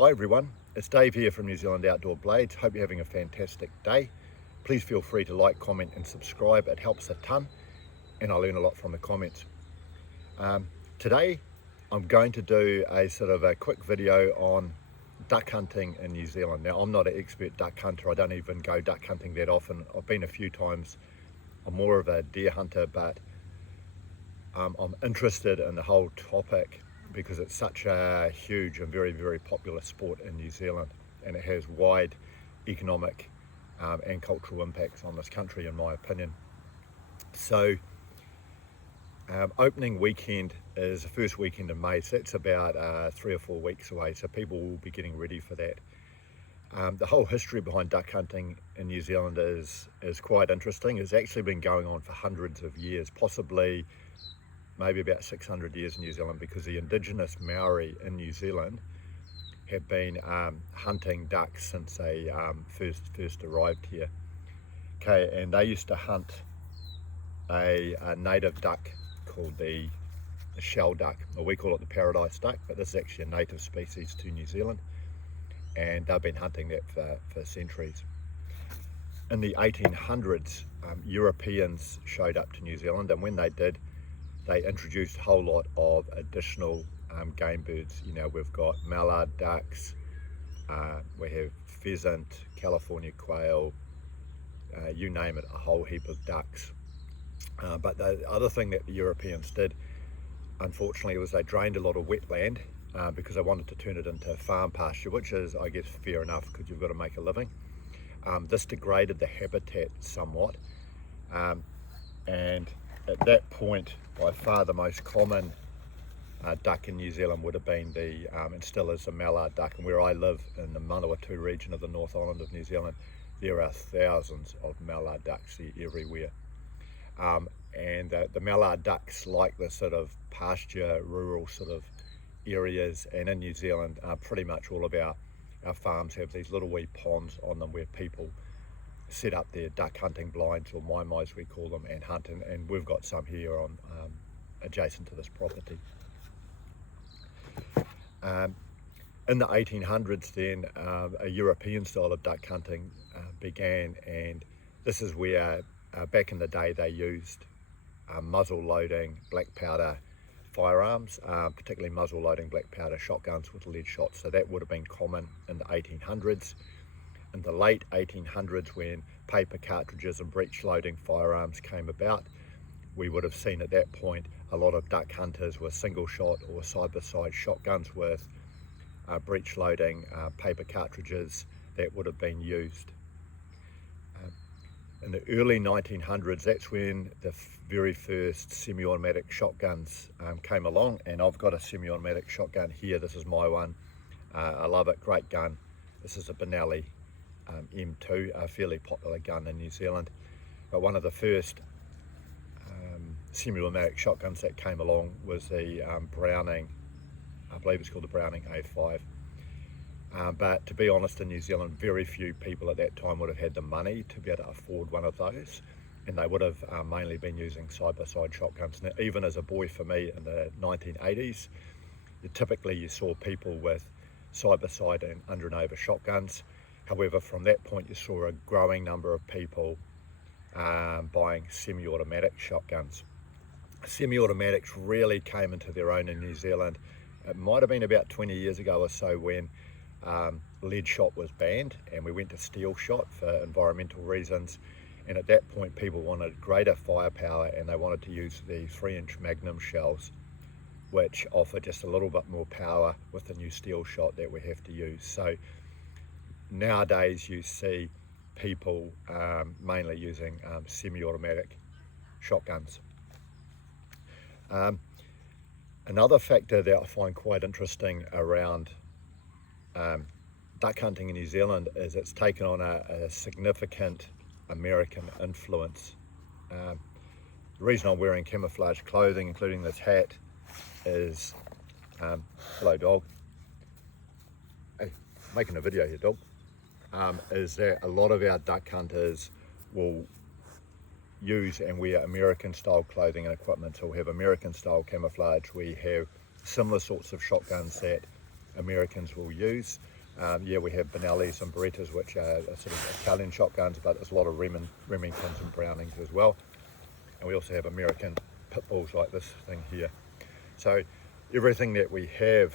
Hi everyone, it's Dave here from New Zealand Outdoor Blades. Hope you're having a fantastic day. Please feel free to like, comment and subscribe. It helps a ton and I learn a lot from the comments. Today I'm going to do a sort of a quick video on duck hunting in New Zealand. Now I'm not an expert duck hunter, I don't even go duck hunting that often. I've been a few times. I'm more of a deer hunter, but I'm interested in the whole topic because it's such a huge and very, very popular sport in New Zealand, and it has wide economic and cultural impacts on this country, in my opinion. So opening weekend is the first weekend in May, so that's about 3 or 4 weeks away, so people will be getting ready for that. The whole history behind duck hunting in New Zealand is quite interesting. It's actually been going on for hundreds of years, possibly maybe about 600 years in New Zealand, because the indigenous Maori in New Zealand have been hunting ducks since they first arrived here. Okay, and they used to hunt a native duck called the shell duck, or we call it the paradise duck, but this is actually a native species to New Zealand, and they've been hunting that for centuries. In the 1800s, Europeans showed up to New Zealand, and when they did, they introduced a whole lot of additional game birds. You know, we've got mallard ducks, we have pheasant, California quail, you name it, a whole heap of ducks. But the other thing that the Europeans did, unfortunately, was they drained a lot of wetland because they wanted to turn it into farm pasture, which is, I guess, fair enough because you've got to make a living. This degraded the habitat somewhat, and at that point, by far the most common duck in New Zealand would have been and still is, the mallard duck. And where I live in the Manawatu region of the North Island of New Zealand, there are thousands of mallard ducks everywhere. And the mallard ducks like the sort of pasture, rural sort of areas, and in New Zealand, pretty much all of our farms have these little wee ponds on them where people set up their duck hunting blinds, or mai-mais we call them, and hunt, and we've got some here on adjacent to this property. In the 1800s then, a European style of duck hunting began, and this is where back in the day they used muzzle loading black powder firearms, particularly muzzle loading black powder shotguns with lead shots. So that would have been common in the 1800s. In the late 1800s, when paper cartridges and breech loading firearms came about, we would have seen at that point a lot of duck hunters with single shot or side-by-side shotguns with breech loading paper cartridges that would have been used. In the early 1900s, that's when the very first semi-automatic shotguns came along, and I've got a semi-automatic shotgun here. This is my one. I love it, great gun. This is a Benelli M2, a fairly popular gun in New Zealand, but one of the first semi-automatic shotguns that came along was the Browning, I believe it's called the Browning A5. But to be honest, in New Zealand, very few people at that time would have had the money to be able to afford one of those, and they would have mainly been using side-by-side shotguns. Now, even as a boy, for me, in the 1980s, typically you saw people with side-by-side and under and over shotguns. However, from that point you saw a growing number of people buying semi-automatic shotguns. Semi-automatics really came into their own in New Zealand. It might have been about 20 years ago or so when lead shot was banned and we went to steel shot for environmental reasons, and at that point people wanted greater firepower and they wanted to use the 3-inch Magnum shells, which offer just a little bit more power with the new steel shot that we have to use. So nowadays you see people mainly using semi-automatic shotguns. Another factor that I find quite interesting around duck hunting in New Zealand is it's taken on a significant American influence. The reason I'm wearing camouflage clothing, including this hat, is, hello dog, hey, making a video here dog, is that a lot of our duck hunters will use and wear American style clothing and equipment. So we have American style camouflage, we have similar sorts of shotguns that Americans will use. Yeah, we have Benellis and Berettas, which are sort of Italian shotguns, but there's a lot of Remingtons and Brownings as well. And we also have American pit bulls like this thing here. So everything that we have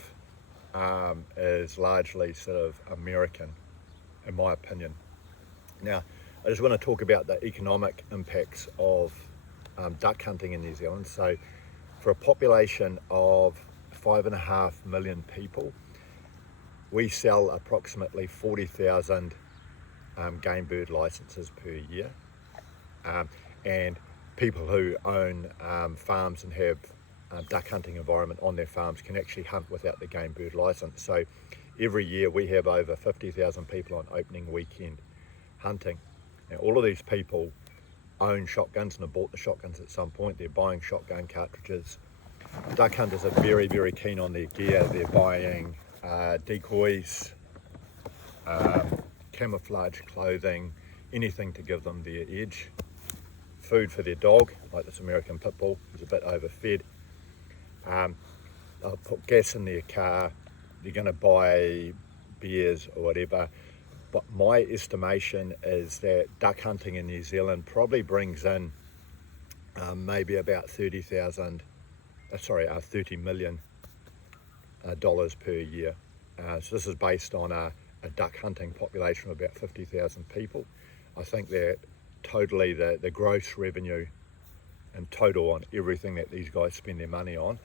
is largely sort of American, in my opinion. Now, I just want to talk about the economic impacts of duck hunting in New Zealand. So for a population of 5.5 million people, we sell approximately 40,000 game bird licenses per year. And people who own farms and have duck hunting environment on their farms can actually hunt without the game bird license. So every year we have over 50,000 people on opening weekend hunting. Now, all of these people own shotguns and have bought the shotguns at some point. They're buying shotgun cartridges. Duck hunters are very, very keen on their gear. They're buying decoys, camouflage clothing, anything to give them their edge. Food for their dog, like this American pit bull, who's a bit overfed. They'll put gas in their car. They're going to buy beers or whatever. But my estimation is that duck hunting in New Zealand probably brings in maybe about $30 million dollars per year. So this is based on a duck hunting population of about 50,000 people. I think that totally the gross revenue in total on everything that these guys spend their money on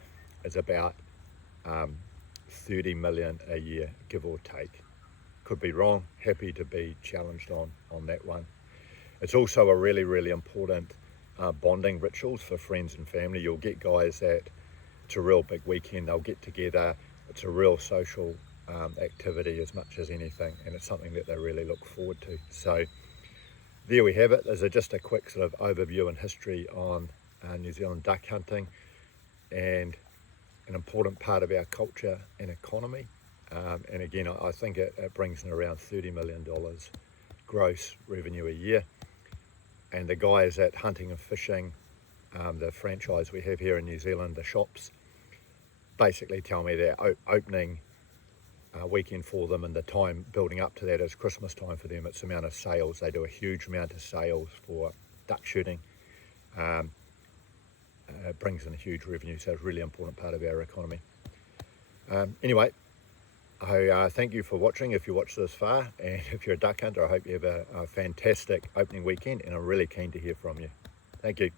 is about 30 million a year, give or take. Could be wrong, happy to be challenged on that one. It's also a really, really important bonding rituals for friends and family. You'll get guys that it's a real big weekend, they'll get together, it's a real social activity as much as anything, and it's something that they really look forward to. So there we have it. There's just a quick sort of overview and history on New Zealand duck hunting, and an important part of our culture and economy. And again, I think it brings in around $30 million gross revenue a year. And the guys at Hunting and Fishing, the franchise we have here in New Zealand, the shops, basically tell me their opening weekend for them and the time building up to that is Christmas time for them. It's the amount of sales. They do a huge amount of sales for duck shooting. It brings in a huge revenue, so it's a really important part of our economy. Anyway, I thank you for watching if you watched this far, and if you're a duck hunter, I hope you have a fantastic opening weekend, and I'm really keen to hear from you. Thank you.